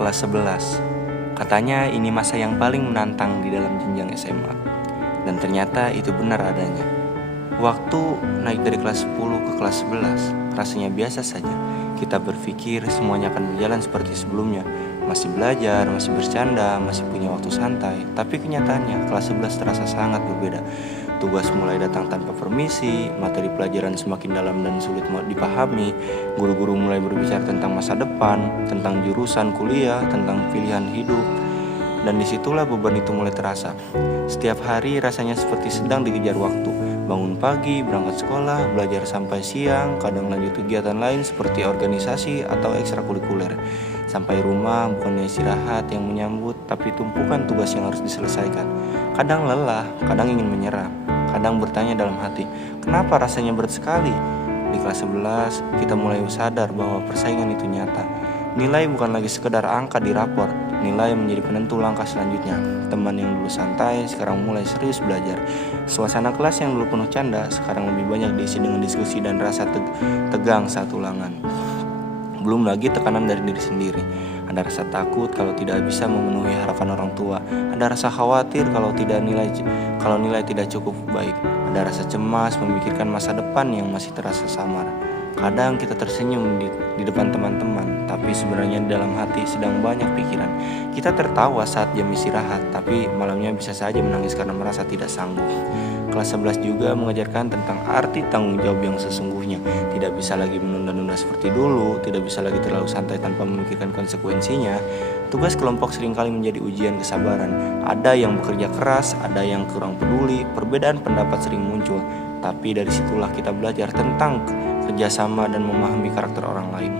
kelas 11. Katanya ini masa yang paling menantang di dalam jenjang SMA. Dan ternyata itu benar adanya. Waktu naik dari kelas 10 ke kelas 11, rasanya biasa saja. Kita berpikir semuanya akan berjalan seperti sebelumnya. Masih belajar, masih bercanda, masih punya waktu santai. Tapi kenyataannya kelas 11 terasa sangat berbeda. Tugas mulai datang tanpa permisi, materi pelajaran semakin dalam dan sulit dipahami, guru-guru mulai berbicara tentang masa depan, tentang jurusan kuliah, tentang pilihan hidup. Dan disitulah beban itu mulai terasa. Setiap hari rasanya seperti sedang dikejar waktu. Bangun pagi, berangkat sekolah, belajar sampai siang, kadang lanjut kegiatan lain seperti organisasi atau ekstrakurikuler. Sampai rumah bukannya istirahat yang menyambut, tapi tumpukan tugas yang harus diselesaikan. Kadang lelah, kadang ingin menyerah, kadang bertanya dalam hati, kenapa rasanya berat sekali? Di kelas 11, kita mulai sadar bahwa persaingan itu nyata. Nilai bukan lagi sekedar angka di rapor, nilai menjadi penentu langkah selanjutnya. Teman yang dulu santai, sekarang mulai serius belajar. Suasana kelas yang dulu penuh canda, sekarang lebih banyak diisi dengan diskusi dan rasa tegang saat ulangan. Belum lagi tekanan dari diri sendiri. Ada rasa takut kalau tidak bisa memenuhi harapan orang tua. Ada rasa khawatir kalau nilai tidak cukup baik. Ada rasa cemas memikirkan masa depan yang masih terasa samar. Kadang kita tersenyum di depan teman-teman, tapi sebenarnya di dalam hati sedang banyak pikiran. Kita tertawa saat jam istirahat, tapi malamnya bisa saja menangis karena merasa tidak sanggup. Kelas 11 juga mengajarkan tentang arti tanggung jawab yang sesungguhnya. Tidak bisa lagi menunda-nunda seperti dulu, tidak bisa lagi terlalu santai tanpa memikirkan konsekuensinya. Tugas kelompok seringkali menjadi ujian kesabaran. Ada yang bekerja keras, ada yang kurang peduli, perbedaan pendapat sering muncul. Tapi dari situlah kita belajar tentang kerjasama dan memahami karakter orang lain.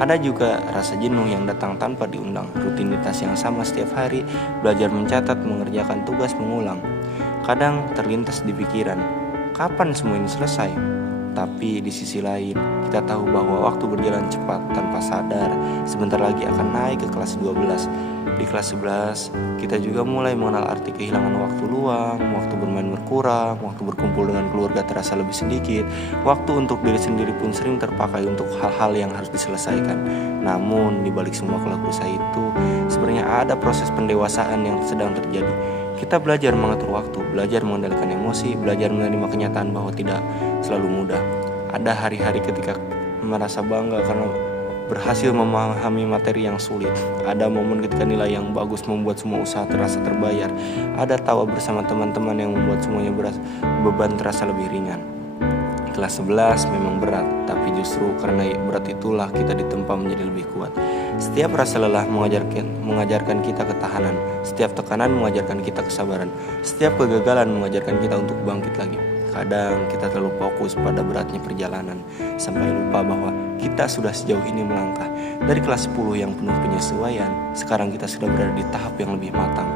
Ada juga rasa jenuh yang datang tanpa diundang. Rutinitas yang sama setiap hari, belajar mencatat, mengerjakan tugas mengulang. Kadang terlintas di pikiran, kapan semua ini selesai? Tapi di sisi lain, kita tahu bahwa waktu berjalan cepat tanpa sadar. Sebentar lagi akan naik ke kelas 12. Di kelas 11, kita juga mulai mengenal arti kehilangan waktu luang, waktu bermain berkurang, waktu berkumpul dengan keluarga terasa lebih sedikit, waktu untuk diri sendiri pun sering terpakai untuk hal-hal yang harus diselesaikan. Namun, di balik semua keluh kesah itu, sebenarnya ada proses pendewasaan yang sedang terjadi. Kita belajar mengatur waktu, belajar mengendalikan emosi, belajar menerima kenyataan bahwa tidak selalu mudah. Ada hari-hari ketika merasa bangga karena berhasil memahami materi yang sulit. Ada momen ketika nilai yang bagus membuat semua usaha terasa terbayar. Ada tawa bersama teman-teman yang membuat semuanya beban terasa lebih ringan. Kelas 11 memang berat, tapi justru karena berat itulah kita ditempa menjadi lebih kuat. Setiap rasa lelah mengajarkan kita ketahanan. Setiap tekanan mengajarkan kita kesabaran. Setiap kegagalan mengajarkan kita untuk bangkit lagi. Kadang kita terlalu fokus pada beratnya perjalanan, sampai lupa bahwa kita sudah sejauh ini melangkah. Dari kelas 10 yang penuh penyesuaian, sekarang kita sudah berada di tahap yang lebih matang.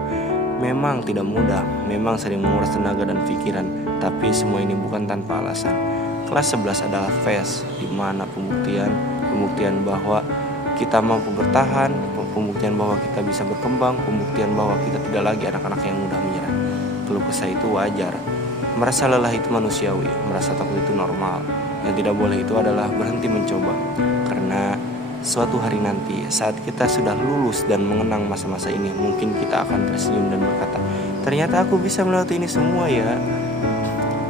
Memang tidak mudah, memang sering menguras tenaga dan pikiran, tapi semua ini bukan tanpa alasan. Kelas 11 adalah phase di mana pembuktian bahwa kita mampu bertahan, pembuktian bahwa kita bisa berkembang, pembuktian bahwa kita tidak lagi anak-anak yang mudah menyerah. Keluh kesah itu wajar. Merasa lelah itu manusiawi, merasa takut itu normal. Yang tidak boleh itu adalah berhenti mencoba. Karena suatu hari nanti saat kita sudah lulus dan mengenang masa-masa ini, mungkin kita akan tersenyum dan berkata, ternyata aku bisa melewati ini semua ya.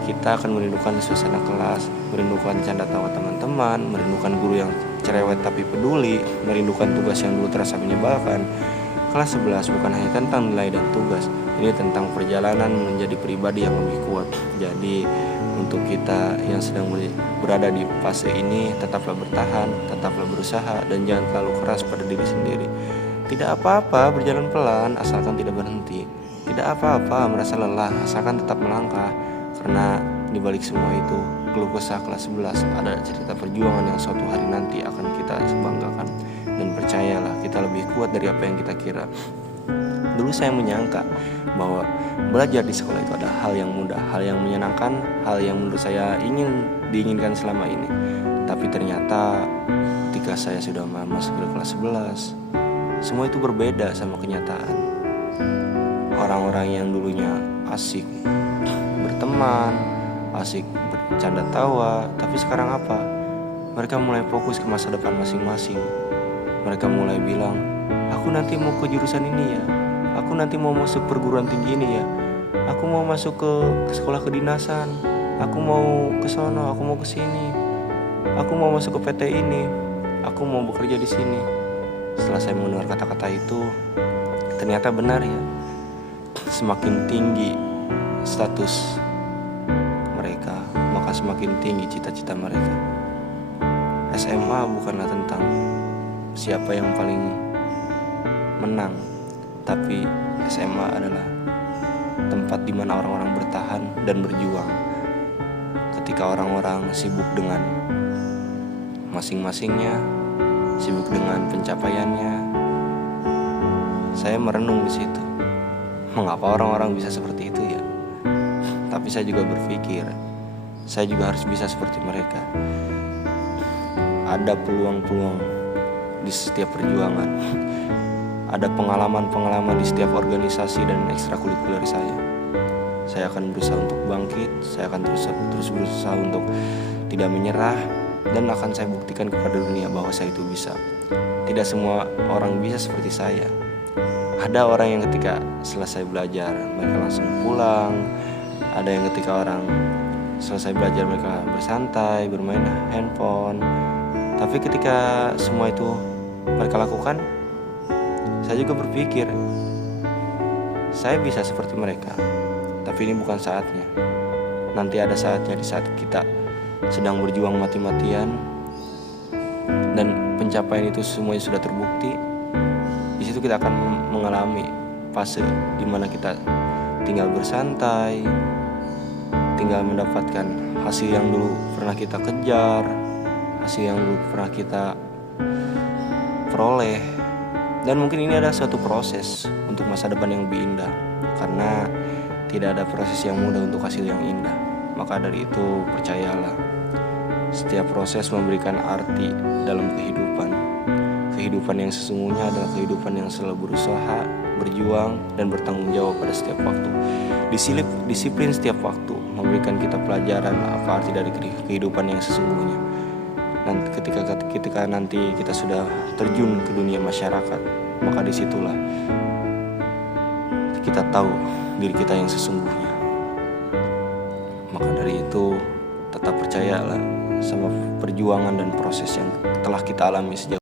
Kita akan merindukan suasana kelas, merindukan canda tawa teman-teman, merindukan guru yang cerewet tapi peduli, merindukan tugas yang dulu terasa menyebalkan. Kelas 11 bukan hanya tentang nilai dan tugas, ini tentang perjalanan menjadi pribadi yang lebih kuat. Jadi untuk kita yang sedang berada di fase ini, tetaplah bertahan, tetaplah berusaha, dan jangan terlalu keras pada diri sendiri. Tidak apa-apa berjalan pelan asalkan tidak berhenti. Tidak apa-apa merasa lelah asalkan tetap melangkah. Karena di balik semua itu, keluh kesah kelas 11 ada cerita perjuangan yang suatu hari nanti akan kita banggakan. Dan percayalah, kita lebih kuat dari apa yang kita kira. Dulu saya menyangka bahwa belajar di sekolah itu ada hal yang mudah, hal yang menyenangkan, hal yang menurut saya diinginkan selama ini. Tapi ternyata ketika saya sudah masuk ke kelas 11, semua itu berbeda sama kenyataan. Orang-orang yang dulunya asik berteman, asik bercanda tawa, tapi sekarang apa? Mereka mulai fokus ke masa depan masing-masing. Mereka mulai bilang, aku nanti mau ke jurusan ini ya, aku nanti mau masuk perguruan tinggi ini ya, aku mau masuk ke sekolah kedinasan, aku mau ke sono, aku mau ke sini, aku mau masuk ke PT ini, aku mau bekerja di sini. Setelah saya mendengar kata-kata itu, ternyata benar ya. Semakin tinggi status mereka, maka semakin tinggi cita-cita mereka. SMA bukanlah tentang siapa yang paling menang, tapi SMA adalah tempat di mana orang-orang bertahan dan berjuang. Ketika orang-orang sibuk dengan masing-masingnya, sibuk dengan pencapaiannya, saya merenung di situ. Mengapa orang-orang bisa seperti itu ya? Tapi saya juga berpikir, saya juga harus bisa seperti mereka. Ada peluang-peluang di setiap perjuangan. Ada pengalaman-pengalaman di setiap organisasi dan ekstrakurikuler saya. Saya akan berusaha untuk bangkit, saya akan terus berusaha untuk tidak menyerah, dan akan saya buktikan kepada dunia bahwa saya itu bisa. Tidak semua orang bisa seperti saya. Ada orang yang ketika selesai belajar mereka langsung pulang. Ada yang ketika orang selesai belajar mereka bersantai, bermain handphone. Tapi ketika semua itu mereka lakukan, saya juga berpikir saya bisa seperti mereka. Tapi ini bukan saatnya. Nanti ada saatnya, di saat kita sedang berjuang mati-matian dan pencapaian itu semuanya sudah terbukti. Di situ kita akan mengalami fase di mana kita tinggal bersantai, tinggal mendapatkan hasil yang dulu pernah kita kejar, hasil yang dulu pernah kita peroleh. Dan mungkin ini adalah suatu proses untuk masa depan yang lebih indah, karena tidak ada proses yang mudah untuk hasil yang indah. Maka dari itu percayalah, setiap proses memberikan arti dalam kehidupan. Kehidupan yang sesungguhnya adalah kehidupan yang selalu berusaha, berjuang, dan bertanggung jawab pada setiap waktu. Disiplin setiap waktu memberikan kita pelajaran apa arti dari kehidupan yang sesungguhnya. Dan ketika nanti kita sudah terjun ke dunia masyarakat, maka disitulah kita tahu diri kita yang sesungguhnya. Maka dari itu tetap percayalah sama perjuangan dan proses yang telah kita alami sejak